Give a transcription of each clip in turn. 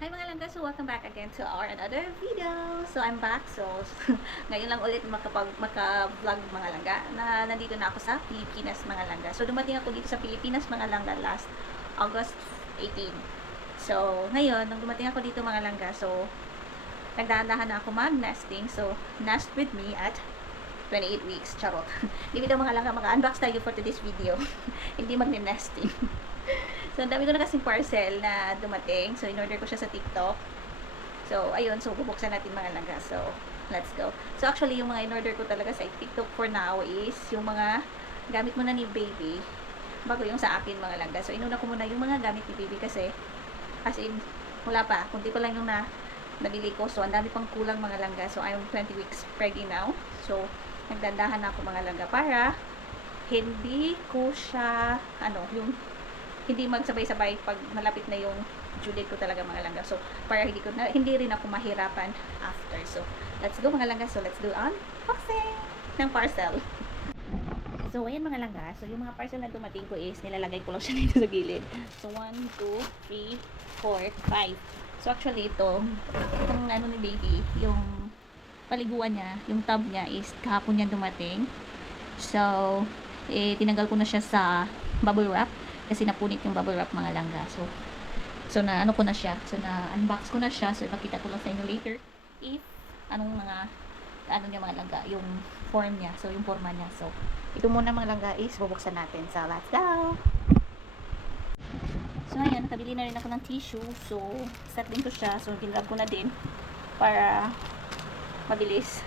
Hi mga langga, so welcome back again to our another video. So I'm back, so ngayon lang ulit maka-vlog mga langga na nandito na ako sa Pilipinas mga langga. So dumating ako dito sa Pilipinas mga langga last August 18. So ngayon, nang dumating ako dito mga langga, so nagdahan-dahan na ako mag-nesting. So nest with me at 28 weeks, charot. Hindi daw mga langga, maka-unbox tayo for today's video. Hindi magne-nesting. So, ang dami ko na kasing parcel na dumating. So, in-order ko siya sa TikTok. So, ayun. So, bubuksan natin mga langga. So, let's go. So, actually, yung mga in-order ko talaga sa TikTok for now is yung mga gamit muna ni baby bago yung sa akin mga langga. So, inuna ko muna yung mga gamit ni baby kasi as in, wala pa. Kunti pa lang yung nabili ko. So, ang dami pang kulang mga langga. So, I'm 20 weeks pregnant now. So, nagdandahan na ako mga langga para hindi ko siya, yung hindi magsabay-sabay pag malapit na yung due date ko talaga mga langga. So, para hindi rin ako mahirapan after. So, let's go mga langga. So, let's do unboxing ng parcel. So, ayan mga langga. So, yung mga parcel na dumating ko is nilalagay ko lang siya dito sa gilid. So, 1, 2, 3, 4, 5. So, actually itong ni baby, yung paliguan niya, yung tub niya is kahapon niya dumating. So, tinanggal ko na siya sa bubble wrap kasi napunit yung bubble wrap mga langga. So na ko na siya. So na unbox ko na siya. So ipakita ko lang sa inyo later if anong mga niya mga langga, yung form niya. So yung forma niya. So ito muna mga langga is bubuksan natin. So let's go. So ayan, nakabili na rin ako ng tissue. So set din ko siya. So ginrab ko na din para mabilis.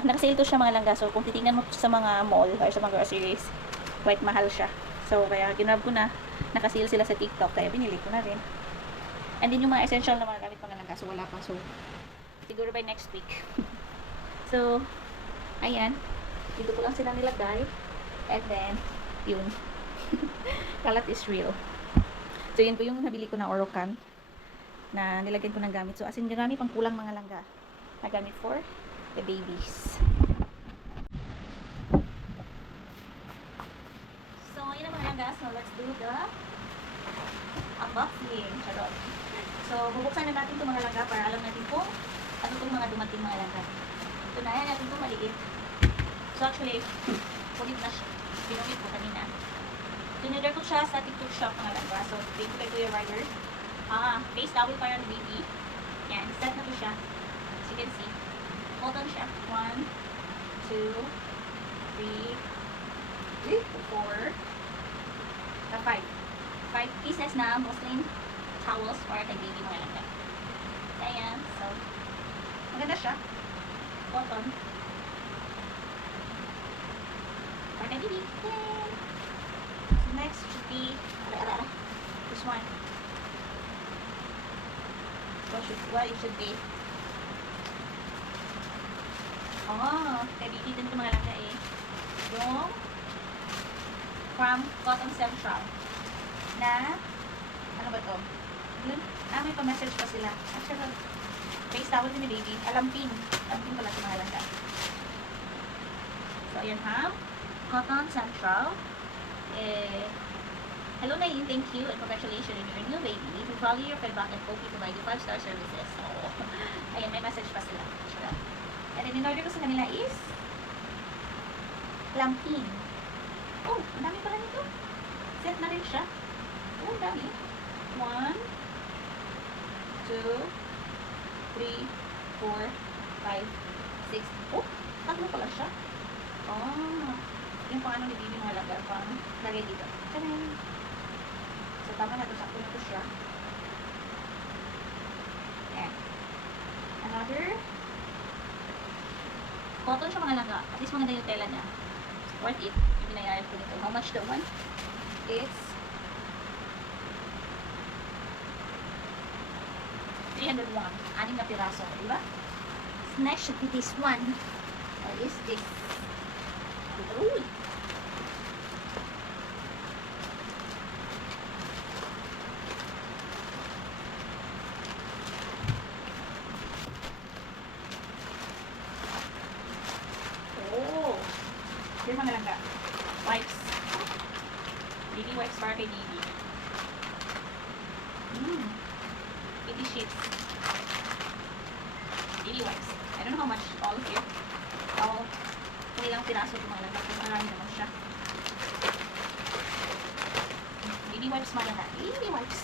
Nakasale to siya mga langga. So kung titingnan mo sa mga mall or sa mga groceries, quite mahal siya. So, kaya ginrab ko na. Nakasale sila sa TikTok. Kaya binili ko na rin. And then yung mga essential na mga gamit mga langga. So, wala pa. So, siguro by next week. So, ayan. Dito ko lang sila nilagay. And then, yun. Kalat is real. So, yun po yung nabili ko na Orocan. Na nilagyan ko ng gamit. So, as in, marami pang kulang mga langga. Na gamit for the babies. So, let's do the unboxing. Charot. So, bubuksan na natin itong mga langga para alam natin kung ano itong mga dumating mga langga. So, naya natin itong maliit. So, actually, kulit na siya. Pinumit ko kanina. Tinidor ko siya sa TikTok shop mga langga. So, thank you kay Kuya Ryder. Face towel para ng baby. Yan, set na ko siya. As you can see. Cotton siya. 1, 2, 3, 4, 5 pieces na muslin towels para kay baby mga langga. Ayan. So, maganda siya. Cotton. Para kay baby. Yay! So, next should be this one. What it should be. Kay baby din ito mga langga eh. Yung from Cotton Central na ano ba to? Yun, may pa-message pa sila. Actually, face towel ni baby. Alampin pala sa mga langga. So, ayan ha. Cotton Central. Hello Nain, thank you and congratulations on your new baby. We follow your feedback and hope you provide you 5-star services. So, ayan, may message pa sila. And then, in order ko sa kanila is Lampin. Oh, ang dami pala nito. Set na rin siya. Oh, ang dami. 1, 2, 3, 4, 5, 6. Oh, tatlo pala siya. Yung pang ni baby mga lagar, pang lagay dito. Tadaan! So, tama na ito. Sakto na ito siya. Ayan. Another. Cotton siya mga laga. At least maganda yung tela niya. Worth it. Binayaran ko nito. How much the one? It's 301. 6 na piraso. Diba? Next should be this one. Or is this? Uy! Yung mga langga. Wipes. Baby wipes para kay baby. sheets. Baby wipes. I don't know how much all here. Kung ilang piraso ito mga langga. Kung marami naman siya. Baby wipes mga langga. Baby wipes.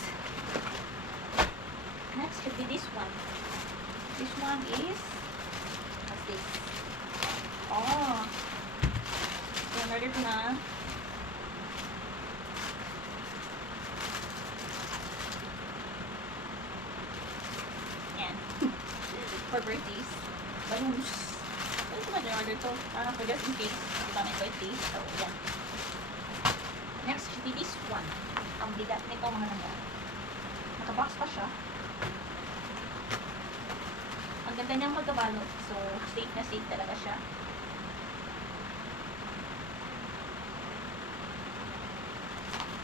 Next should be this one. This one is, what's this? Oh. So, in-order ko na. Yan. For birthdays. Balloons. Ano ito ba in-order to? For just in case. Diba may birthday? So, yan. Next should be this one. Ang bigat nito mga langga. Nakabox pa siya. Ang ganda niyang magkabalot. So, safe na safe talaga siya.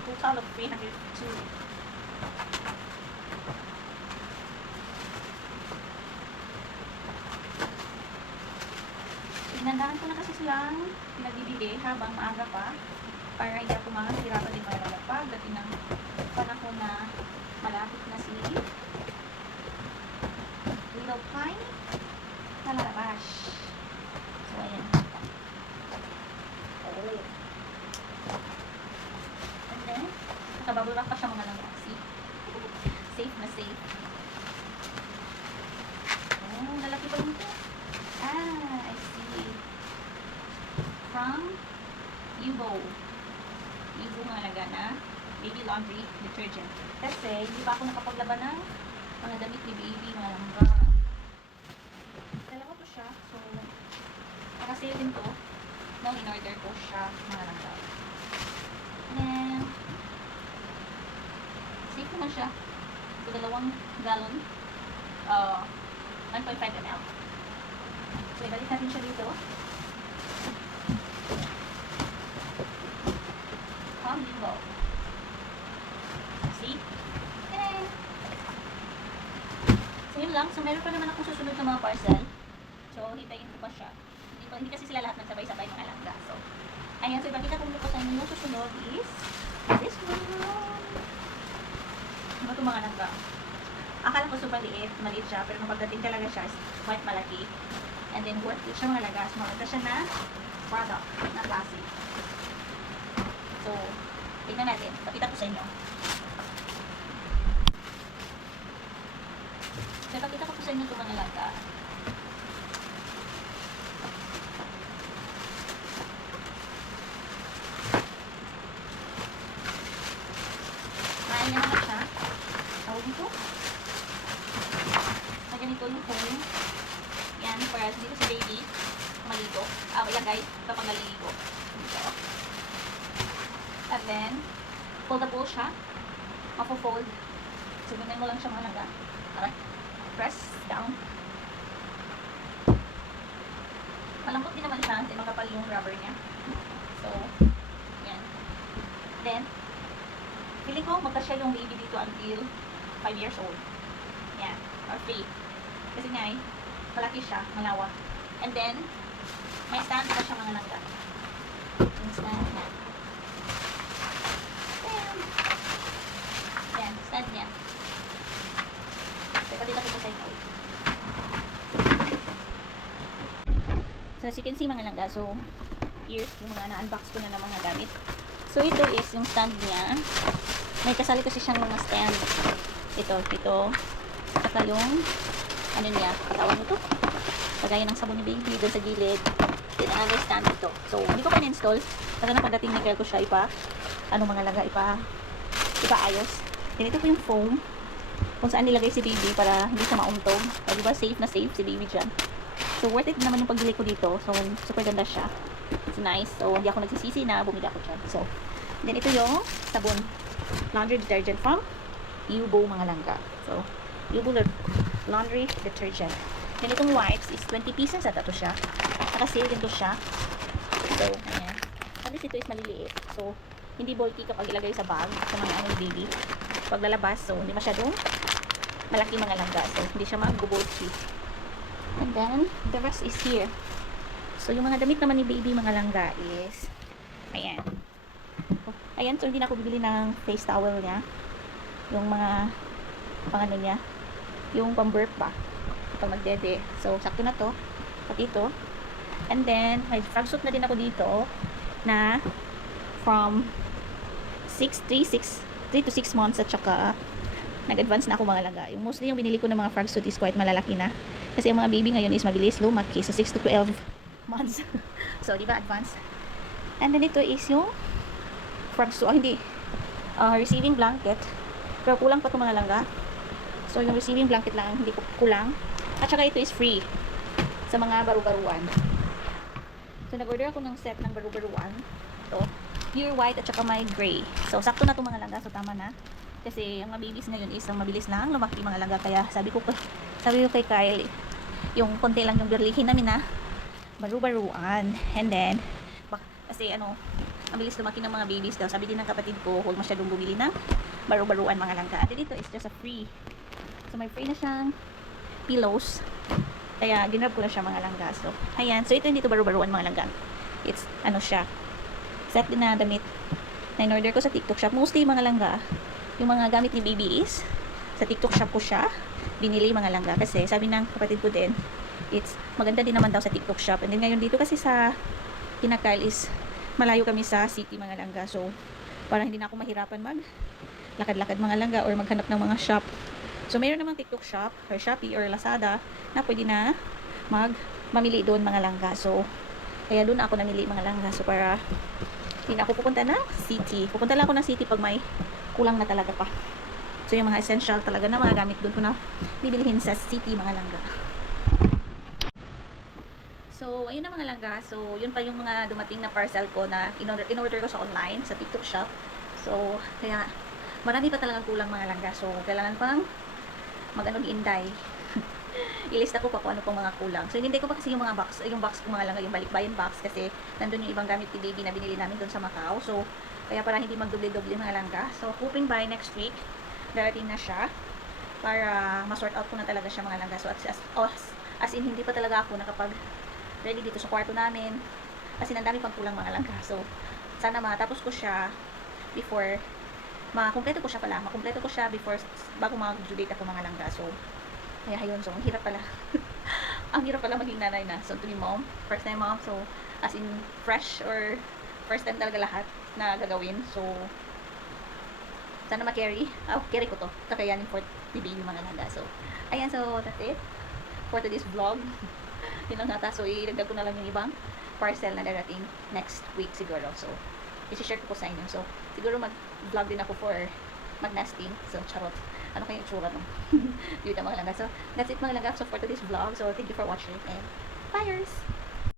Total of 302. Inandahan ko na kasi silang nagbibigay habang maaga pa para hindi ako mahihirapan din mga lalapag dati ng panahon na malapit na si Little Pine na lalabas. So, ayan. Oh. And then, nakabubble wrap pa siya mga lang. See? Safe na safe. Oh, lalaki pa rin ito. I see. From Yubo. Yubo mga laga na baby laundry detergent. Kasi, hindi pa ako nakapaglaban ng mga damit ni baby, mga langga. Dalawa to siya. So, nakasale din to. Nung in-order ko siya, mga langga. And, safe naman siya. So, 2 gallon. 1.5 ml. So, ibalik natin siya dito. Come you go. See? Okay. So, yun lang. So, meron pa naman akong susunod na mga parcel. So, hintayin ko pa siya. Hindi kasi sila lahat nagsabay-sabay mga langga. So, ayan. So, ipakita ko muna po sa inyo. Yung susunod is this one. Ano ito mga langga? Akala ko super maliit siya. Pero nung pagdating talaga siya is quite malaki. And then, worth it siya mga langga. So, maganda siya na product na klase. So, tignan natin. Pakita ko sa inyo. So, pakita ko po sa inyo ito mga langga. Maayos na naman siya. Tawag dito. Ganito yung home. Yan, para dito sa baby. Malito. Ilagay kapag naliligo. Dito. And then, foldable siya. Mapo-fold. So, ganyan mo lang siya mga langga. Okay. Press down. Malambot din naman siya. Hindi makapal yung rubber niya. So, yan. Then, feeling ko magkasya yung baby dito until 5 years old. Yan. Or 3. Kasi nga malaki siya. Malawak. And then, may stand pa siya mga langga. Yung stand niya. Yan. Stand niya. So, dito ko sa inyo. So, as you can see mga langga. So, here's yung mga na-unbox ko na ng mga gamit. So, ito is yung stand niya. May kasali kasi siyang mga stand. Ito. Saka yung, ano niya, tawag nito. Pagaya ng sabon ni baby, doon sa gilid. Then, another stand ito. So, hindi ko pa na-install. Kasi na pagdating ni Kel ko siya, mga langga, ipaayos. Then, ito po yung foam. Kung saan nilagay si baby para hindi siya mauntog. So, diba, safe na safe si baby dyan. So, worth it naman yung pagbili ko dito. So, super ganda siya. It's nice. So, hindi ako nagsisisi na bumili ako dyan. So, then ito yung sabon. Laundry detergent from Yubo mga langga. So, Yubo laundry detergent. Then itong wipes is 20 pieces at ito siya. Naka-sale din to siya. So, ayan. At least ito is maliliit. So, hindi bulky kapag ilagay sa bag sa mga baby. Pag lalabas, so, hindi masyadong malaki mga langga. So, hindi siya mag-bulky. And then, the rest is here. So, yung mga damit naman ni baby mga langga is, ayan. Ayan, so hindi na ako bibili ng face towel niya. Yung mga, pangano niya, yung pang-burp ba, pag magdede. So, sakto na to. Pati ito. And then, may frog suit na din ako dito na from 3 to 6 months at saka nag-advance na ako mga langga. Yung mostly yung binili ko ng mga frog suit is quite malalaki na. Kasi ang mga baby ngayon is mabilis lumaki. So, 6 to 12 months. So, di ba, advance. And then, ito is yung frog suit. Receiving blanket. Pero kulang pa ito mga langga. So, yung receiving blanket lang, hindi ko kulang. At saka ito is free sa mga baru-baruan. So, nag-order ako ng set ng baru-baruan. Ito. Pure white at saka may gray. So, sakto na ito mga langga. So, tama na. Kasi, ang mga babies ngayon is ang mabilis lang lumaki mga langga. Kaya, sabi ko kay Kyle, yung konti lang yung birlihin namin na baru-baruan. And then, kasi ang bilis lumaki ng mga babies daw. Sabi din ng kapatid ko, huwag masyadong bumili ng baru-baruan mga langga. At dito is just a free. So, may free na siyang pillows. Kaya, ginrab ko na siya mga langga. So, ayan. So, ito hindi ito baru-baruan mga langga. It's, siya. Set din na damit na in-order ko sa TikTok shop. Mostly mga langga, yung mga gamit ni baby is sa TikTok shop ko siya binili mga langga. Kasi, sabi ng kapatid ko din, it's maganda din naman daw sa TikTok shop. And then, ngayon dito kasi sa Kinakal is malayo kami sa city mga langga. So, parang hindi na ako mahirapan lakad-lakad mga langga or maghanap ng mga shop. So, mayroon namang TikTok shop or Shopee or Lazada na pwede na mamili doon mga langga. So, kaya doon ako namili mga langga. So, para hindi na ako pupunta ng city. Pupunta lang ako ng city pag may kulang na talaga pa. So, yung mga essential talaga na mga gamit doon ko na bibilihin sa city mga langga. So, ayun na mga langga. So, yun pa yung mga dumating na parcel ko na in-order ko sa online, sa TikTok shop. So, kaya marami pa talagang kulang mga langga. So, kailangan pang mag-inday. Ilista ko pa kung ano pong mga kulang. So, inintay ko pa kasi yung mga box, yung box ko mga langga, yung balikbayan box kasi nandun yung ibang gamit ni baby na binili namin doon sa Macau. So, kaya para hindi magdoble-doble mga langga. So, hoping by next week, darating na siya para ma-sort out ko na talaga siya mga langga. So, as in, hindi pa talaga ako nakapag ready dito sa kwarto namin. Kasi ang dami pang kulang mga langga. So, sana matapos ko siya before makumpleto ko siya bago mag-due date ako mga langga. So, kaya yun. So, ang hirap pala. Ang hirap pala maging nanay na. So, to be mom. First time mom. So, as in, fresh or first time talaga lahat na gagawin. So, sana ma-carry. Carry ko to. Kakayanin for the baby mga langga. So, ayan. So, that's it for today's vlog. Yun lang nata. So, ilagdag ko na lang yung ibang parcel na darating next week siguro. So, isi-share ko po sa inyo. So, siguro mag-vlog din ako for mag-nesting. So, charot. Ano kayong itsura nung yun na mga langga. So, that's it mga langga. So, for today's vlog. So, thank you for watching and bye!